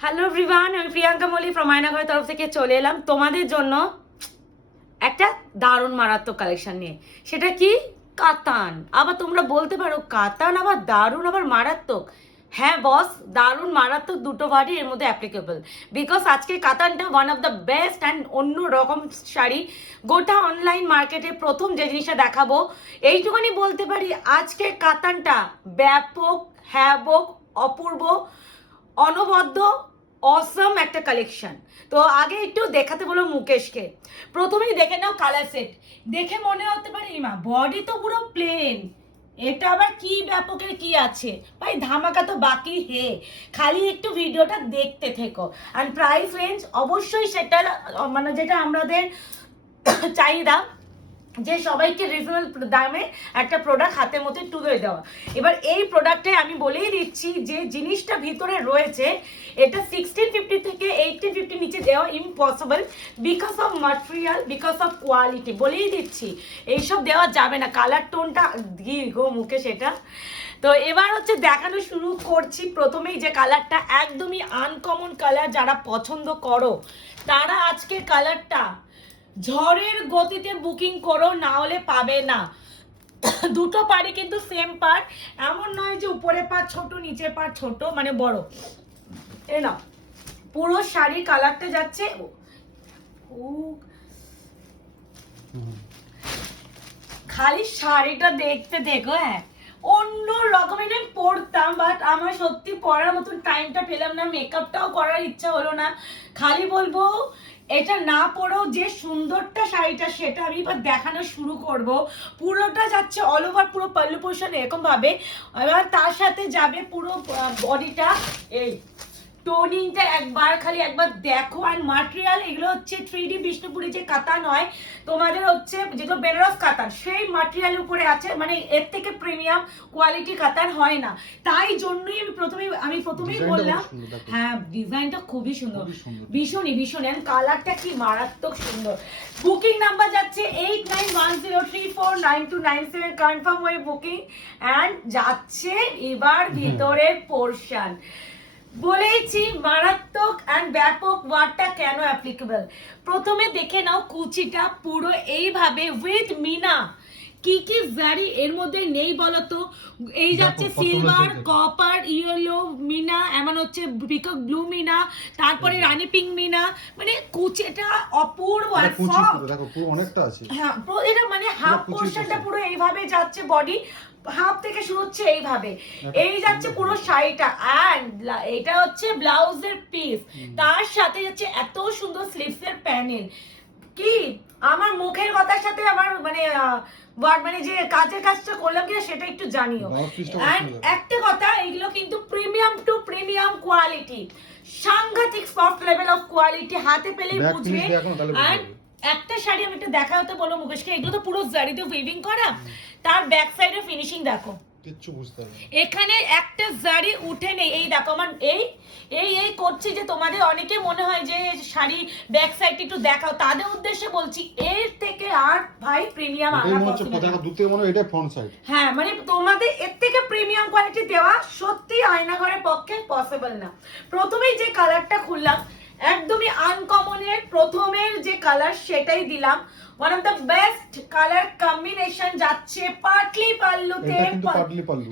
Hello everyone আমি Priyanka Mallick from আয়নাঘরের তরফ থেকে চলে এলাম তোমাদের জন্য একটা দারুণ মারাত্মক কালেকশন নিয়ে সেটা কি কাতান আবার তোমরা বলতে পারো কাতান আবার দারুণ আবার মারাত্মক হ্যাঁ বস দারুণ মারাত্মক দুটো বাড়ি এর মধ্যে অ্যাপ্লিকেবল বিকজ আজকে কাতানটা one of the best and অন্য রকম শাড়ি গোটা অনলাইন মার্কেটে প্রথম যে জিনিসটা দেখাবো এইটুখানি বলতে পারি আজকে কাতানটা ব্যাপক হ্যাবক অপূর্ব অনবদ্য অসম একটা কালেকশন তো আগে একটু দেখাতে বলো মুকেশকে। প্রথমেই দেখে নাও কালার সেট দেখে মনে হতে পারে ইমা বডি তো পুরো প্লেন এটা আবার কি ব্যাপকের কি আছে? ভাই, ধামাকা তো বাকি হে। খালি একটু ভিডিওটা দেখতে থেকো। আর প্রাইস রেঞ্জ অবশ্যই সেটা মানে যেটা আমাদের চাহিদা যে সবাইকে রিজনেবল দামে একটা প্রোডাক্ট হাতের মধ্যে তুলে দেওয়া। এবার এই প্রোডাক্টে আমি বলেই দিচ্ছি যে জিনিসটা ভিতরে রয়েছে, এটা সিক্সটিন ফিফটি থেকে এইটিন ফিফটি নিচে দেওয়া impossible because of material because of quality বলেই দিচ্ছি, এইসব দেওয়া যাবে না। কালার টোনটা দীর্ঘ মুখে সেটা? তো এবার হচ্ছে দেখানো শুরু করছি। প্রথমেই যে কালারটা একদমই আনকমন কালার যারা পছন্দ করো, তারা আজকে কালারটা ঝড়ের গতিতে বুকিং করো, না হলে পাবে না। দুটো পাড়ি কিন্তু সেম পার্ট এমন নয় যে উপরে পাড় ছোট, নিচে পাড় ছোট মানে বড়। এ না পুরো শাড়ি কালারটা যাচ্ছে। খালি শাড়িটা দেখতে দেখো হ্যাঁ। অন্য রকমের আমি পরতাম বাট আমার সত্যি পরার মতন টাইমটা পেলাম না মেকআপটাও করার ইচ্ছা হলো না। খালি বলব এটা না পরেও যে সুন্দরটা শাড়িটা সেটা আমি এবার দেখানো শুরু করব। পুরোটা যাচ্ছে অল ওভার পুরো পাল্লু পোষণ এরকমভাবে। এবার তার সাথে যাবে পুরো বডিটা এই টোনিংটা একবার খালি একবার দেখো আর মাটেরিয়াল এগুলো হচ্ছে থ্রি ডি বিষ্ণুপুরি যে কাতান হয় তোমাদের হচ্ছে যেগুলো বেনারস কাতান সেই মাটেরিয়াল উপরে আছে মানে এর থেকে প্রিমিয়াম কোয়ালিটি কাতান হয় না। তাই জন্যই আমি প্রথমে আমি প্রথমেই বললাম। হ্যাঁ ডিজাইনটা খুবই সুন্দর। ভীষণই ভীষণ এন্ড কালারটা কি মারাত্মক সুন্দর। বুকিং নাম্বার যাচ্ছে eight nine one zero three four nine two nine seven confirm হয়ে বুকিং অ্যান্ড যাচ্ছে এবার ভিতরের পোর্শন বলেইছি মারাত্মক অ্যান্ড ব্যাপক ওয়ার্ডটা কেন অ্যাপ্লিকেবল প্রথমে দেখে নাও কুচিটা পুরো এইভাবে উইথ মিনা। কি কি জারি এর মধ্যে নেই বলতো? এই যাচ্ছে সিলভার কপার ইয়েলো মিনা এমন হচ্ছে পিকক ব্লু মিনা তারপরে রানী পিঙ্ক মিনা মানে কুচিটা অপূর্ব আর পুরো অনেকটা আছে। হ্যাঁ এটা মানে হাফ পোর্শনটা পুরো এইভাবে যাচ্ছে বডি হাফ থেকে শুরু হচ্ছে এইভাবে। এই যাচ্ছে পুরো শাড়িটা। অ্যান্ড এটা হচ্ছে ব্লাউজের পিস তার সাথে যাচ্ছে এত সুন্দর স্লিভস এর প্যানেল কি? আমার মুখের কথার সাথে আমার মানে word মানে যে কাজের কাজটা করলাম কিনা সেটা একটু জানিও। অ্যান্ড একটা কথা এগুলো কিন্তু প্রিমিয়াম টু প্রিমিয়াম কোয়ালিটি সাংঘাতিক সফট লেভেল অফ কোয়ালিটি হাতে পেলেই Back বুঝবে। পারবে। একটা শাড়ি আমি একটু দেখা হতে বলো মুকেশকে। এগুলো তো পুরো জারিতে উইভিং করা। তার ব্যাক সাইডে ফিনিশিং দেখো। কিচ্ছু বুঝতে এখানে একটা জারি উঠে নেই। এই দেখো আমার এই এই এই করছি যে তোমাদের অনেকে মনে হয় যে শাড়ি ব্যাক সাইড একটু দেখাও। তাদের উদ্দেশ্যে বলছি এর থেকে আর ভাই প্রিমিয়াম আনা দেখো থেকে মনে এটাই ফ্রন্ট সাইড হ্যাঁ মানে তোমাদের এর থেকে প্রিমিয়াম কোয়ালিটি দেওয়া সত্যি আয়নাঘরের পক্ষে পসিবল না। প্রথমেই যে কালারটা খুললাম একদমই আনকমনের প্রথমের যে কালার সেটাই দিলাম। One of the best colour combination যাচ্ছে পাটলি পাল্লুতে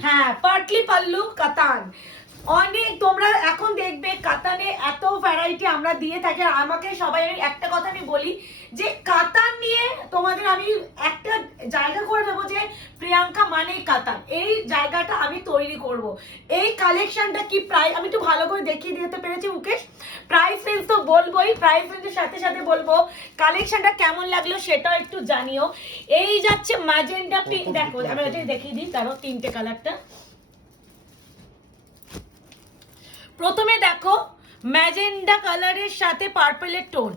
হ্যাঁ পাটলি পাল্লু কাতান। অনেক, তোমরা এখন দেখবে কাতানে এত ভ্যারাইটি আমরা দিয়ে থাকি। আমাকে সবাই একটা কথা আমি বলি যে, কাতান নিয়ে তোমাদের আমি একটা জায়গা করে দেবো যে, প্রিয়াঙ্কা মানে কাতান। এই জায়গাটা আমি তৈরি করব। এই কালেকশনটা কি প্রায়, আমি একটু ভালো করে দেখিয়ে দিতে পেরেছি, মুকেশ। প্রাইস রেঞ্জ তো বলবোই প্রাইস রেঞ্জের সাথে সাথে বলব। কালেকশনটা কেমন লাগল সেটাও একটু জানিও। এই যাচ্ছে ম্যাজেন্ডা পিঙ্ক দেখো আমি। দেখিয়ে দিই তারও তিনটে কালারটা প্রথমে দেখো ম্যাজেন্ডা কালারের সাথে পার্পেলের টোন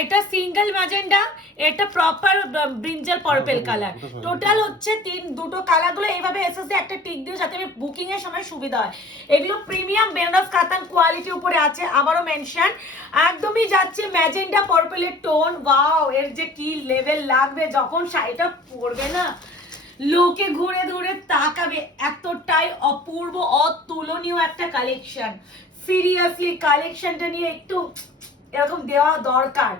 এটা সিঙ্গেল ম্যাজেন্ডা এটা proper brinjal purple colour total হচ্ছে তিন দুটো কালারগুলো এইভাবে এসেছে একটা টিক দিয়ে যাতে আমি বুকিং এর সময় সুবিধা হয়। এগুলো প্রিমিয়াম বেনারস কাতান কোয়ালিটির উপরে আছে আবারও মেনশন একদমই যাচ্ছে ম্যাজেন্ডা পার্পেলের টোন ওয়াও এর যে কি লেভেল লাগবে যখন শাড়িটা পরবে না। লোকে ঘুরে ঘুরে তাকাবে এতটাই অপূর্ব অতুলনীয় একটা কালেকশন সিরিয়াসলি কালেকশনটা নিয়ে একটু এরকম দেওয়া দরকার।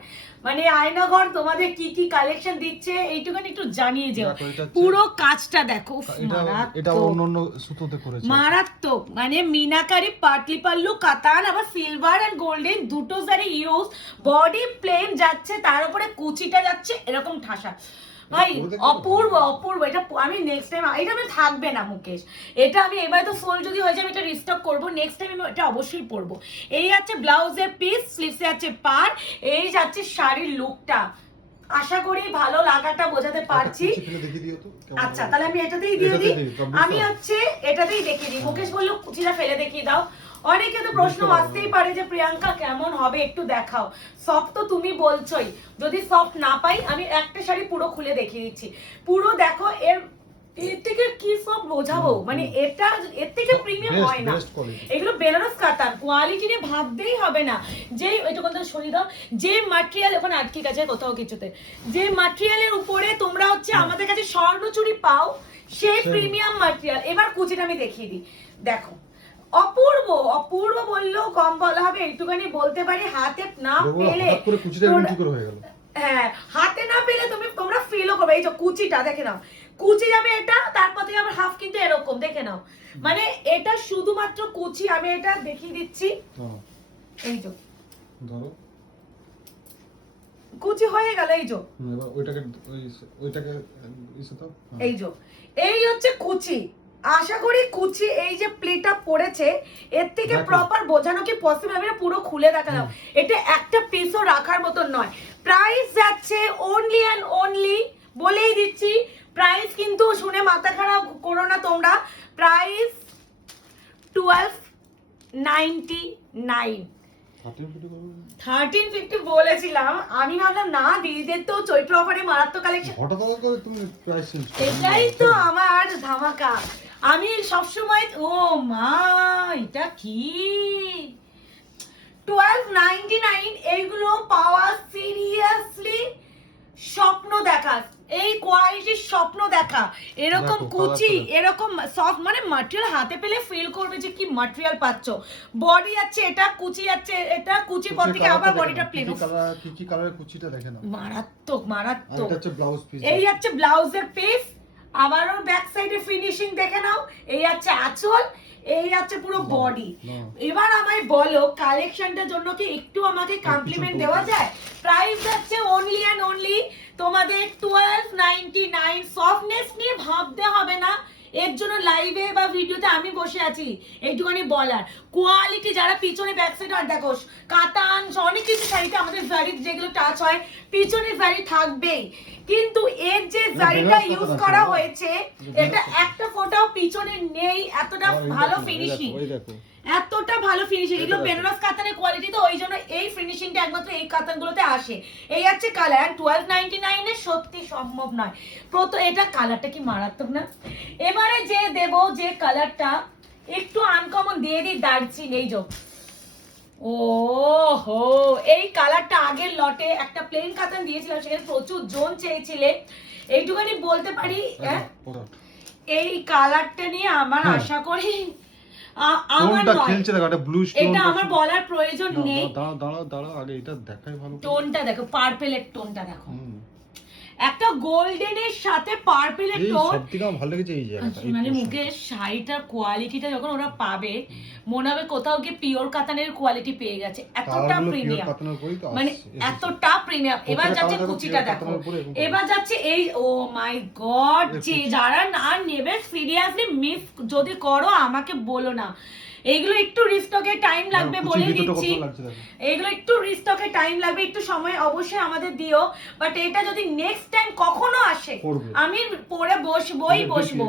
মানে আয়নাঘর তোমাদের কি কি কালেকশন দিচ্ছে এইটুখানি একটু জানিয়ে যেও। পুরো কাজটা দেখো এটা এটা মারাত্মক। অন্য অন্য সুতোতে করেছে। মারাত্মক। মানে মিনাকারি পাটলি পাল্লু কাতান আবার সিলভার এন্ড গোল্ডেন দুটো জারি ইউজ বডি প্লেন যাচ্ছে তার উপরে কুচিটা যাচ্ছে এরকম ঠাসা। ভাই অপূর্ব অপূর্ব। এটা আমি নেক্সট টাইম এটা আমি থাকবে না মুকেশ। এটা আমি এবার তো সোল যদি হয়ে যায় আমি এটা রিস্টক করব। নেক্সট টাইম আমি এটা অবশ্যই পরবো। এই আছে ব্লাউজের পিস স্লিভসে আছে পার এই যাচ্ছে শাড়ির লুকটা আশা করি ভালো লাগাটা বোঝাতে পারছি। তো কেমন আচ্ছা তাহলে আমি এটাতেই দিয়ে দিই। আমি হচ্ছে এটাতেই দেখে দিই। মুকেশ বলল কুচিটা ফেলে দেখিয়ে দাও। অনেকে তো প্রশ্ন আসতেই পারে যে প্রিয়াঙ্কা কেমন হবে? একটু দেখাও। সফট তো তুমি বলছোই। যদি সফট না পাই আমি একটা শাড়ি পুরো খুলে দেখিয়ে দিচ্ছি। পুরো দেখো এর এর থেকে কি সব বোঝাবো? মানে এটা এর থেকে প্রিমিয়াম হয় না। এগুলো বেনারস কাতান কোয়ালিটি নিয়ে ভাবতেই হবে না। যে ওইটা কোনটা সরিয়ে দাও যে মাটেরিয়াল ওখানে আটকে গেছে কোথাও কিছুতে যে মাটেরিয়ালের উপরে তোমরা হচ্ছে আমাদের কাছে স্বর্ণচুরি পাও সেই। প্রিমিয়াম মাটেরিয়াল এবার কুচিটা আমি দেখিয়ে দিই। দেখো অপূর্ব অপূর্ব বললেও কম বলা হবে একটুখানি বলতে পারি হাতে না পেলে হয়ে হ্যাঁ হাতে না পেলে তুমি তোমরা ফিলও করবে। এই যে কুচিটা দেখে নাও। কুচি যাবে এটা তারপর থেকে আবার হাফ কিন্তু এরকম দেখে নাও। মানে এটা শুধুমাত্র কুচি আমি এটা দেখিয়ে দিচ্ছি। হ্যাঁ, এই যে। ধরো। কুচি হয়ে গেল এই যে। ওইটাকে ওইটাকে ইসে দাও। হ্যাঁ। এই যে। এই হচ্ছে কুচি। আশা করি কুচি এই যে প্লেটা পড়েছে এর থেকে প্রপার বোঝানো কি পসিবল আমি পুরো খুলে দেখালাম। এটা একটা পিসও রাখার মতন নয়। প্রাইস যাচ্ছে অনলি অ্যান্ড অনলি বলেই দিচ্ছি প্রাইস কিন্তু শুনে মাথা খারাপ করো না তোমরা। Price twelve ninety nine? Thirteen fifty বলেছিলাম। আমি ভাবলাম না দিদিদের তো চৈত্র অফারে মারাত্মক কালেকশন এটাই তো আমার ধামাকা। আমি সবসময় ও মা এটা কি? টুয়েলভ নাইনটি নাইন এইগুলো পাওয়া সিরিয়াসলি স্বপ্ন দেখা এই কোয়ালিটির স্বপ্ন দেখা। এরকম কুচি। এরকম সফট মানে মাটেরিয়াল হাতে পেলে ফিল করবে যে কি মাটেরিয়াল পাচ্ছ। বডি আছে এটা কুচি আছে এটা কুচি পর থেকে আবার বডিটা প্লেন কি কি কালারের কুচিটা দেখে নাও। মারাত্মক মারাত্মক। এটা হচ্ছে ব্লাউজ পিস এই হচ্ছে ব্লাউজের পিস আবারও ব্যাক সাইডে ফিনিশিং দেখে নাও। এই হচ্ছে আঁচল। এই হচ্ছে পুরো বডি এবার আমায় বলো কালেকশনটার জন্য কি একটু আমাকে কমপ্লিমেন্ট দেওয়া যায়? প্রাইস যাচ্ছে অনলি অ্যান্ড অনলি তোমাদের টুয়েলভ নাইনটি নাইন সফটনেস নিয়ে ভাবতে হবে না। এর জন্য লাইভে বা ভিডিওতে আমি বসে আছি। এইটুখানি বলার। কোয়ালিটি যারা পিছনে ব্যাক সাইডে আর দেখো কাতান অনেক কিছু শাড়িতে আমাদের জারি যেগুলো টাচ হয় পিছনে জারি থাকবেই। কিন্তু এর যে জারিটা ইউজ করা হয়েছে এটা একটা ফোটাও পিছনে নেই এতটা ভালো ফিনিশিং এতটা ভালো ফিনিশিং এগুলো বেনারস কাতানের কোয়ালিটি তো ওই জন্য এই ফিনিশিংটা একমাত্র এই কাতানগুলোতে আসে। এই হচ্ছে কালার টুয়েলভ নাইনটি নাইনে সত্যি সম্ভব নয়। প্রথম এটা কালারটা কি মারাত্মক না? এবারে যে দেব যে কালারটা একটু আনকমন দিয়ে দিই দারচিনি এই যোগ ও হো এই কালারটা আগের লটে একটা প্লেন কাতান দিয়েছিলাম সেখানে প্রচুর জোন চেয়েছিলে। এইটুখানি বলতে পারি হ্যাঁ এই কালারটা নিয়ে আমার হ্যাঁ। আশা করি আমার ব্লু এটা আমার বলার প্রয়োজন নেই। দাঁড়াও দাঁড়াও দাঁড়াও আগে এটা দেখাই ভালো টোনটা দেখো পার্পেলের টোনটা দেখো। একটা গোল্ডেনের সাথে পার্পেলের টোন সবথেকে আমার ভালো লেগেছে এই জায়গাটা মানে portion মুখে শাড়িটার কোয়ালিটিটা যখন ওরা পাবে মনে হবে কোথাও গিয়ে পিওর কাতানের কোয়ালিটি পেয়ে গেছে। এতটা প্রিমিয়াম মানে এতটা প্রিমিয়াম এবার যাচ্ছে কুচিটা দেখো। এবার যাচ্ছে এই ও মাই গড যে যারা না নেবে সিরিয়াসলি মিস যদি করো আমাকে বলো না। এইগুলো একটু রিস্টকে টাইম লাগবে বলে দিচ্ছি। এগুলো একটু রিস্টকে টাইম লাগবে একটু সময় অবশ্যই আমাদের দিও। বাট এটা যদি নেক্সট টাইম কখনো আসে আমি পরে বসবোই বসবো।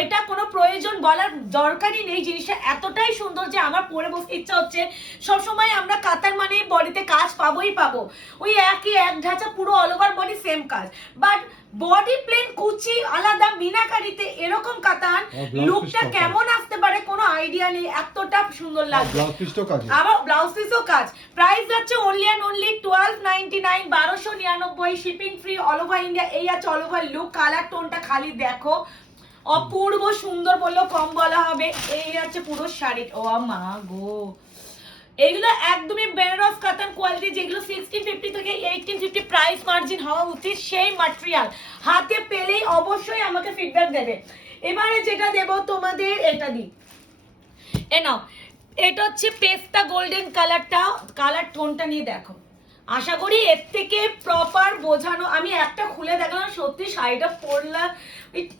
এটা কোনো প্রয়োজন বলার দরকারই নেই জিনিসটা এতটাই সুন্দর যে আমার পরে বসতে ইচ্ছা হচ্ছে। সব সময় আমরা কাতার মানে বডিতে কাজ পাবোই পাবো। ওই একই এক ঢাঁচা পুরো অল ওভার বডি সেম কাজ। বাট বডি প্লেন কুচি আলাদা মিনাকারিতে এরকম কাতান লুকটা কেমন আসতে পারে কোনো আইডিয়া নেই এতটা সুন্দর লাগবে ব্লাউজ পিসটাও কাজে আবার ব্লাউজ পিসও কাজ। প্রাইস যাচ্ছে only and only twelve ninety nine বারোশো নিরানব্বই shipping free all over India এই আছে অল ওভার লুক কালার টোনটা খালি দেখো। অপূর্ব সুন্দর বললেও কম বলা হবে এই আছে পুরো শাড়ি ও মা গো। এগুলো একদমই বেনারস কাতান কোয়ালিটি যেগুলো সিক্সটিন ফিফটি থেকে এইটিন ফিফটি প্রাইস মার্জিন হওয়া উচিত, সেই মাটেরিয়াল হাতে পেলেই অবশ্যই আমাকে ফিডব্যাক দেবে। এবারে যেটা দেব তোমাদের, এটা দিই এ এটা হচ্ছে পেস্তা গোল্ডেন কালারটা কালার টোনটা নিয়ে দেখো। আশা করি এর থেকে প্রপার বোঝানো, আমি একটা খুলে দেখলাম, সত্যি শাড়িটা পরলাম।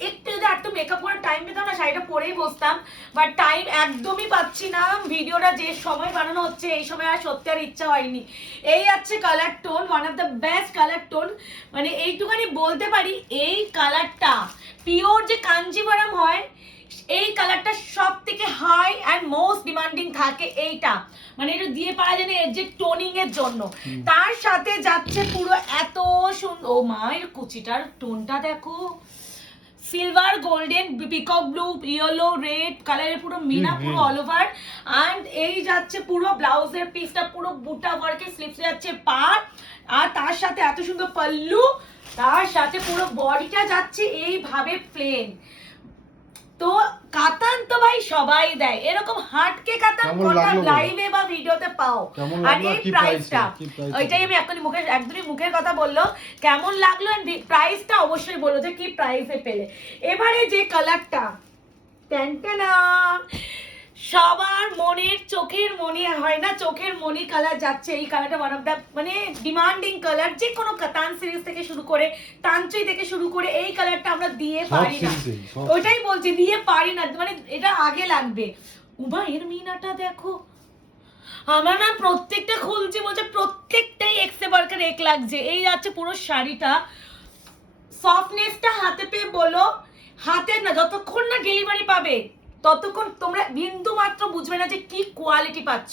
একটু যদি একটু মেকআপ করার টাইম পেতাম না, শাড়িটা পরেই বসতাম। বাট টাইম একদমই পাচ্ছি না। ভিডিওটা যে সময় বানানো হচ্ছে, এই সময় আর সত্যি আর ইচ্ছা হয়নি। এই আছে colour tone one of the best colour tone মানে এইটুখানি বলতে পারি, এই কালারটা পিওর যে কাঞ্জিভারাম হয় এই কালারটা সব থেকে হাই অ্যান্ড মোস্ট ডিমান্ডিং থাকে এইটা। মানে এটা দিয়ে পারা যায় না এর যে টোনিং এর জন্য। তার সাথে যাচ্ছে পুরো এত সুন্দর ও মা এর কুচিটার টোনটা দেখো। Silver golden peacock blue yellow red কালারের পুরো মিনা পুরো অল ওভার অ্যান্ড এই যাচ্ছে পুরো ব্লাউজের পিসটা পুরো বুটা ওয়ার্কের স্লিপসে যাচ্ছে পার। আর তার সাথে এত সুন্দর পাল্লু তার সাথে পুরো বডিটা যাচ্ছে এইভাবে প্লেন তো কাতান তো ভাই সবাই দেয়। এরকম হাটকে কাতান বলো? লাইভে বা ভিডিওতে পাও। আর এই প্রাইসটা? ওইটাই আমি এখনই মুখে একদমই মুখের কথা বলল। কেমন লাগল প্রাইসটা অবশ্যই বলল যে কি প্রাইসে পেলে। এবারে যে কালারটা ট্যান্টানা সবার মনের চোখের মনে হয় না চোখের মনি কালার যাচ্ছে। এই কালারটা ওয়ান অফ দ্য মানে ডিমান্ডিং কালার যে কোনো তান সিরিজ থেকে শুরু করে তানচই থেকে শুরু করে এই কালারটা আমরা দিয়ে পারি না। ওইটাই বলছি দিয়ে পারি না। মানে এটা আগে লাগবে। উমা এর মিনাটা দেখো। আমার না প্রত্যেকটা খুলছে বলছে প্রত্যেকটাই এক্সে বার্কার এক লাগছে। এই যাচ্ছে পুরো শাড়িটা। সফটনেসটা হাতে পেয়ে বলো হাতে না যতক্ষণ না ডেলিভারি পাবে ততক্ষণ তোমরা বিন্দু মাত্র বুঝবে না যে কি কোয়ালিটি পাচ্ছ।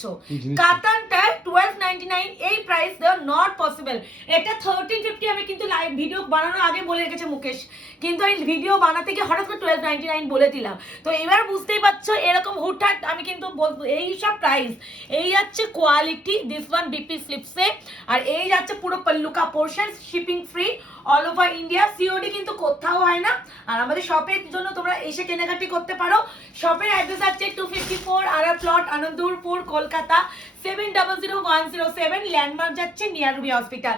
কাতানটা টুয়েলভ নাইনটি নাইন এই প্রাইস দেওয়া নট পসিবল এটা থার্টিন ফিফটি আমি কিন্তু লাইভ ভিডিও বানানোর আগে বলে রেখেছে মুকেশ। কিন্তু আমি ভিডিও বানাতে গিয়ে হঠাৎ করে টুয়েলভ নাইনটি নাইন বলে দিলাম। তো এবার বুঝতেই পারছ এরকম হুটহাট আমি কিন্তু বলব এই সব প্রাইস এই যাচ্ছে কোয়ালিটি দিস ওয়ান বিপি স্লিপসে আর এই যাচ্ছে পুরো পল্লুকা portion shipping free all over India COD কিন্তু কোথাও হয় না। আর আমাদের শপের জন্য তোমরা এসে কেনাকাটি করতে পারো। শপের অ্যাড্রেস আছে টু ফিফটি ফোর আর plot Anandapur Kolkata seven double zero one zero seven landmark যাচ্ছে নিয়ার রুবি হসপিটাল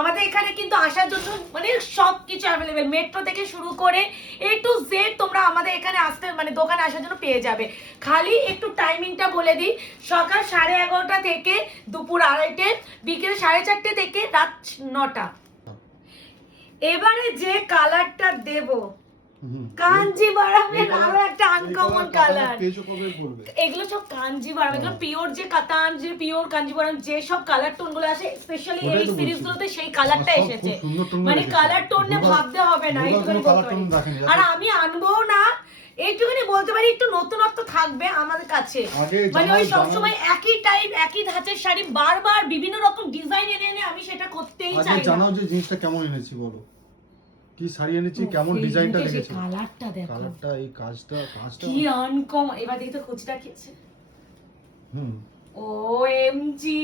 আমাদের এখানে কিন্তু আসার জন্য মানে সব কিছু অ্যাভেলেবেল মেট্রো থেকে শুরু করে এ টু জেড তোমরা আমাদের এখানে আসতে মানে দোকানে আসার জন্য পেয়ে যাবে। খালি একটু টাইমিংটা বলে দিই। সকাল সাড়ে এগারোটা থেকে দুপুর আড়াইটে, বিকেল সাড়ে চারটে থেকে রাত নটা। এবারে যে কালারটা দেব এই colour- আরও একটা আনকমন কালার? এগুলো সব কাঞ্জিভারাম এগুলো পিওর যে কাতান যে পিওর কাঞ্জিভারাম যে সব কালার টোনগুলো আসে স্পেশালি এই সিরিজ গুলোতে সেই কালারটা এসেছে। মানে কালার টোন নিয়ে ভাবতে হবে না আর আমি আনব না এইটুখানি বলতে পারি একটু নতুনত্ব থাকবে আমাদের কাছে। মানে ওই সবসময় একই টাইপ একই ধাঁচের শাড়ি বারবার বিভিন্ন রকম ডিজাইন এনে এনে আমি সেটা করতেই চাই জানাও যে জিনিসটা কেমন এনেছি বলো। কি শাড়ি এনেছি? কেমন ডিজাইনটা লেগেছে কালারটা দেখো। কালারটা এই কাজটা কাজটা? কি আনকম এবার দেখি তো কুচিটা কি আছে। হুম। ও এমজি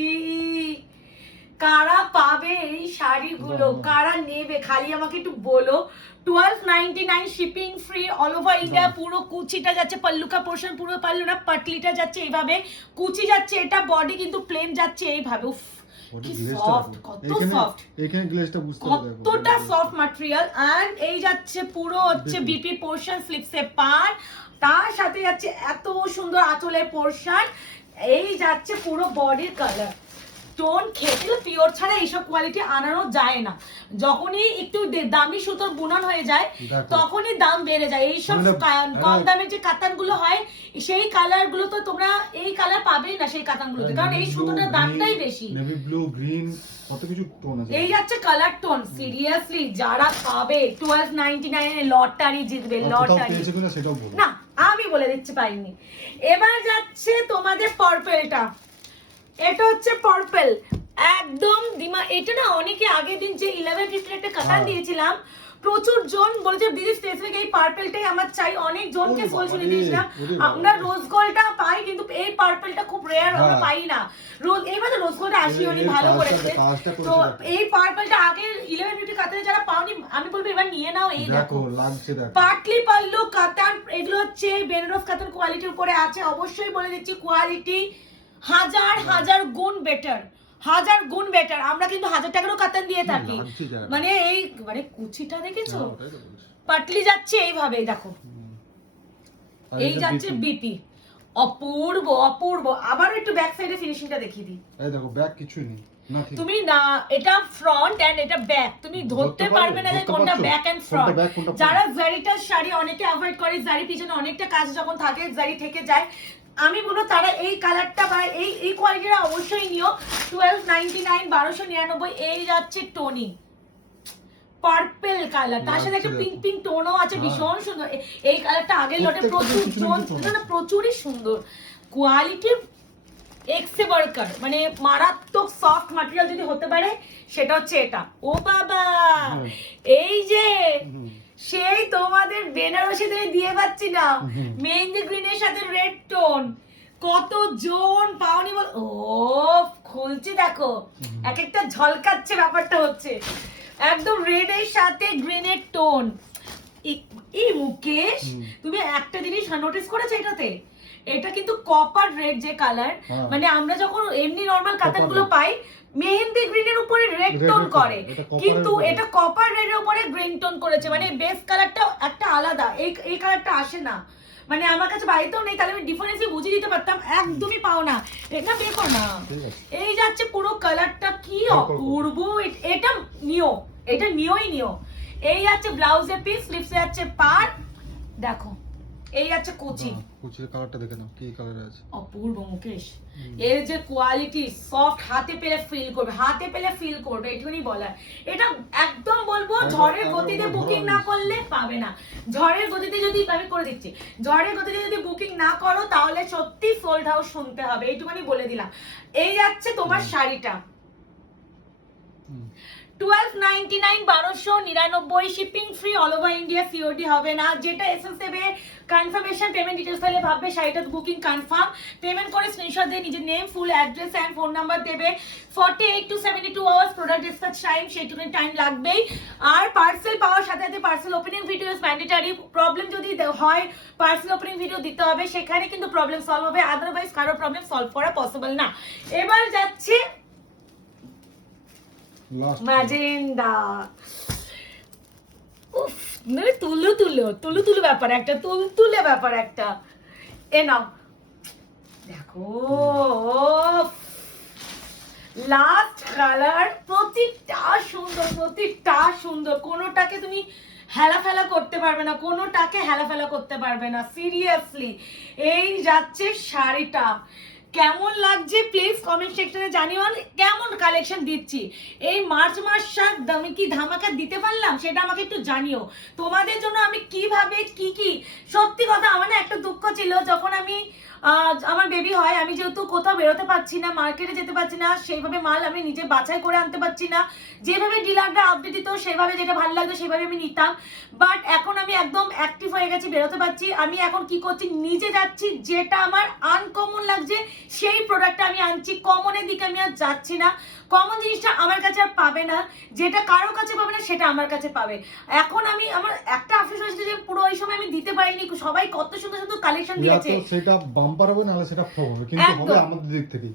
কারা পাবে এই শাড়িগুলো? কারা নেবে? খালি আমাকে একটু বলো। Twelve ninety nine shipping free all over India পুরো কুচিটা যাচ্ছে পাল্লুকা পোর্শন পুরো পাল্লু না পাটলিটা যাচ্ছে এইভাবে। কুচি যাচ্ছে এটা বডি কিন্তু প্লেন যাচ্ছে এইভাবে। উফ কি গ্লেজটা কত সফট এখানে গ্লেজটা বুঝতে হবে কতটা সফট ম্যাটেরিয়াল এন্ড এই যাচ্ছে পুরো হচ্ছে বিপি পোর্শন স্লিপসে পার তার সাথে যাচ্ছে এত সুন্দর আঁচলের পোর্শন এই যাচ্ছে পুরো বডির কালার টোন খেতে পিওর ছাড়া এইসব কোয়ালিটি আনানো যায় না। যখনই একটু দামি সুতোর বুনন হয়ে যায় তখনই দাম বেড়ে যায়। এইসব আরে- কম দামের যে কাতানগুলো হয় সেই কালারগুলো তো তোমরা এই কালার পাবেই না সেই কাতান গুলোতে কারণ এই সুতোটার দামটাই বেশি। নেভি ব্লু গ্রিন কত কিছু টোন আছে। এই যাচ্ছে কালার টোন সিরিয়াসলি যারা পাবে টুয়েলভ নাইনটি নাইনে লটারি জিতবে লটারি না আমি বলে দিচ্ছি পাইনি। এবার যাচ্ছে তোমাদের পার্পেলটা এটা হচ্ছে পার্পেল একদম দিমা এটা না অনেকে আগের দিন যে ইলেভেন ফিফটিন একটা কাতান হ্যাঁ। দিয়েছিলাম প্রচুর জন বলেছে দিদি স্পেসিফিক এই পার্পেলটাই আমার চাই। অনেক জনকে সোল শুনে দিয়েছিলাম। আমরা রোজ গোল্ডটা পাই কিন্তু এই পার্পেলটা খুব রেয়ার আমরা হ্যাঁ। পাই না। রোজ এবার রোজ গোল্ডটা আসি এর- ভালো করেছে। তো এই পার্পলটা আগে ইলেভেন ফিফটি কাতানে যারা পাওনি আমি বলব এবার নিয়ে নাও এই দেখো পাটলি পাল্লু কাতান এগুলো হচ্ছে বেনারস কাতান কোয়ালিটির উপরে আছে। অবশ্যই বলে দিচ্ছি কোয়ালিটি হাজার হাজার গুণ বেটার হাজার গুণ বেটার আমরা কিন্তু হাজার টাকারও কাতান দিয়ে থাকি। মানে এই মানে কুচিটা দেখেছ? হ্যাঁ। পাটলি যাচ্ছে এইভাবে দেখো। এই যাচ্ছে বিপি অপূর্ব অপূর্ব। আবার একটু ব্যাক সাইডে ফিনিশিংটা দেখিয়ে দিই। এই দেখো ব্যাগ কিছুই নেই। তুমি না এটা ফ্রন্ট এন্ড এটা ব্যাক তুমি ধরতে পারবে না যে কোনটা ব্যাক এন্ড ফ্রন্ট? যারা ভ্যারিটাস শাড়ি অনেকে অ্যাভয়েড করে জারি পিছনে অনেকটা কাজ যখন থাকে জারি থেকে যায় আমি বলব তারা এই কালারটা বা এই এই কোয়ালিটিটা অবশ্যই নিও। টুয়েলভ নাইনটি নাইন বারোশো নিরানব্বই এই যাচ্ছে টোনি পার্পেল কালার তার সাথে একটা পিঙ্ক পিঙ্ক টোনও আছে হ্যাঁ। ভীষণ সুন্দর। এই কালারটা আগের লটে প্রচুর না। প্রচুরই সুন্দর। কোয়ালিটি এক্সে ওয়ার্কার মানে মারাত্মক সফট ম্যাটেরিয়াল যদি হতে পারে সেটা হচ্ছে এটা। ও বাবা! এই যে। সেই তোমাদের বেনারসি থেকে দিয়ে পাচ্ছি না। মেহেন্দি গ্রিনের সাথে রেড টোন কত জন পাওনি বল ও খুলছি দেখো। এক একটা ঝলকাচ্ছে ব্যাপারটা হচ্ছে। একদম রেড এর সাথে গ্রিনের টোন এই মুকেশ তুমি একটা জিনিস নোটিস করেছ এটাতে? এটা কিন্তু কপার রেড যে কালার হ্যাঁ। মানে আমরা যখন এমনি নর্মাল কাতানগুলো পাই মেহেন্দি গ্রিনের উপরে রেড টোন করে। কিন্তু এটা কপার রেড এর উপরে গ্রিন টোন করেছে। মানে বেস কালারটা একটা আলাদা। এই এই কালারটা আসে না। মানে আমার কাছে বাড়িতেও নেই তাহলে আমি ডিফারেন্স বুঝিয়ে দিতে পারতাম। একদমই পাও না। এটা দেখো না ঠিক আছে। এই যাচ্ছে পুরো কালারটা কি অপূর্ব। এটা নিও। এটা নিওই নিও। এই যাচ্ছে ব্লাউজের পিস স্লিপসে যাচ্ছে পার দেখো। এই যাচ্ছে কুচি। কুচির কালারটা দেখে নাও কি কালার আছে। অপূর্ব মুকেশ। এর যে কোয়ালিটি সফট হাতে পেলে ফিল করবে হাতে পেলে ফিল করবে এটুকুনি বলার। এটা একদম বলব ঝড়ের গতিতে বুকিং না করলে পাবে না। ঝড়ের গতিতে যদি আমি করে দিচ্ছি ঝড়ের গতিতে যদি বুকিং না করো তাহলে সত্যি সোল্ড হাউস শুনতে হবে এইটুকুনি বলে দিলাম। এই যাচ্ছে তোমার শাড়িটা। টুয়েলভ নাইনটি নাইন বারোশো নিরানব্বই shipping free all over India COD হবে না। যেটা এসএস দেবে কনফার্মেশন পেমেন্ট ডিটেলস তাহলে ভাববে শাড়িটা বুকিং কনফার্ম পেমেন্ট করে স্ক্রিনশট দিয়ে নিজের name full address and phone number দেবে। Forty eight to seventy two hours product dispatch time সেইটুকু টাইম লাগবেই। আর পার্সেল পাওয়ার সাথে সাথে parcel opening video mandatory problem যদি হয় পার্সেল ওপেনিং ভিডিও দিতে হবে, সেখানে কিন্তু প্রবলেম সলভ হবে। আদারওয়াইজ কারও প্রবলেম সলভ করা পসিবল না। এবার যাচ্ছে ম্যাজেন্ডা উফ মানে তুলু তুলো, তুলু ব্যাপার একটা, তুল তুলে ব্যাপার একটা। এ নাও। দেখো লাস্ট কালার প্রত্যেকটা সুন্দর প্রত্যেকটা সুন্দর। কোনোটাকে তুমি হেলা ফেলা করতে পারবে না, কোনোটাকে হেলা ফেলা করতে পারবে না। সিরিয়াসলি এই যাচ্ছে শাড়িটা। কেমন লাগছে? প্লিজ কমেন্ট সেকশনে জানিও কেমন কালেকশন দিচ্ছি? এই মার্চ মাস আমি কি ধামাকা দিতে পারলাম? সেটা আমাকে একটু জানিও। তোমাদের জন্য আমি কীভাবে, কি কি? সত্যি কথা, আমার না একটা দুঃখ ছিল যখন আমি আমার বেবি হয়, আমি যেহেতু কোথাও বেরোতে পারছি না মার্কেটে যেতে পারছি না, সেইভাবে মাল আমি নিজে বাছাই করে আনতে পারছি না। যেভাবে ডিলাররা আপডেট দিত সেভাবে যেটা ভালো লাগতো সেভাবে আমি নিতাম। বাট এখন আমি একদম অ্যাক্টিভ হয়ে গেছি, বেরোতে পারছি। আমি এখন কি করছি, নিজে যাচ্ছি, যেটা আমার আনকমন লাগছে, সেই প্রোডাক্টটা আমি আনছি। কমনের দিকে আমি আর যাচ্ছি না। কমন জিনিসটা আমার কাছে আর পাবে না যেটা কারোর কাছে পাবে না সেটা আমার কাছে পাবে। এখন আমি আমার একটা আফসোস হয়েছে যে পুরো ওই সময় আমি দিতে পারিনি সবাই কত সুন্দর সুন্দর কালেকশন দিয়েছে। সেটা বাম্পার হবে নাহলে সেটা ফ্লপ হবে কিন্তু হবে আমাদের দিক থেকে।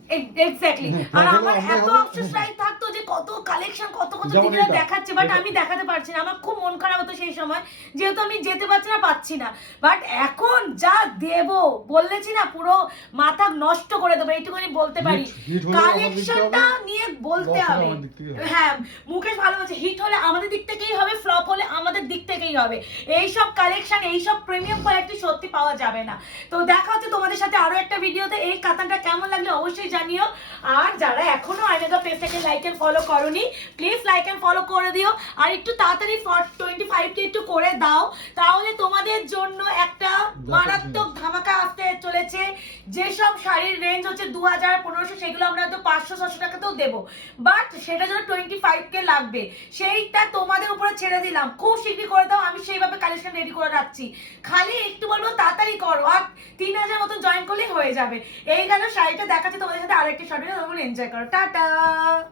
এক্স্যাক্টলি আর আমার এত আফসোস হ্যাঁ। রাই থাকতো যে কত কালেকশন কত কত দিদিরা দেখাচ্ছে বাট আমি দেখাতে পারছি না। আমার খুব মন খারাপ হতো সেই সময় যেহেতু আমি যেতে পারছি না পাচ্ছি না। বাট এখন যা দেব বললেছি না পুরো মাথা নষ্ট করে দেবো এইটুকুনি বলতে পারি। কালেকশনটা নিয়ে বলতে হবে। থেকে। হ্যাঁ মুকেশ ভালো বলছে হিট হলে আমাদের দিক থেকেই হবে ফ্লপ হলে আমাদের দিক থেকেই হবে। এই সব কালেকশন এইসব প্রিমিয়াম কোয়ালিটি সত্যি পাওয়া যাবে না। তো দেখা হচ্ছে তোমাদের সাথে আরও একটা ভিডিওতে। এই কাতানটা কেমন লাগল অবশ্যই জানিও। আর যারা এখনও আইনাগা পেজটাকে লাইক এন্ড ফলো করনি প্লিজ লাইক এন্ড ফলো করে দিও। আর একটু তাড়াতাড়ি টোয়েন্টি ফাইভটি একটু করে দাও। তাহলে তোমাদের জন্য একটা মারাত্মক ধামাকা আসতে চলেছে। যেসব শাড়ির রেঞ্জ হচ্ছে দু হাজার পনেরোশো সেগুলো আমরা হয়তো পাঁচশো ছশো টাকাতেও দেবো। বাট সেটা যেন টোয়েন্টি ফাইভ কে লাগবে। সেইটা তোমাদের উপরে ছেড়ে দিলাম। খুব শীঘ্রই করে দাও, আমি সেইভাবে কালেকশন রেডি করে রাখছি। খালি একটু বলব, তাড়াতাড়ি করো। আর তিন হাজার মতন জয়েন করলেই হয়ে যাবে। এই গেল শাড়িটা দেখাচ্ছি তোমাদের সাথে আরেকটি শর্টে তখন এনজয় করো। টাটা!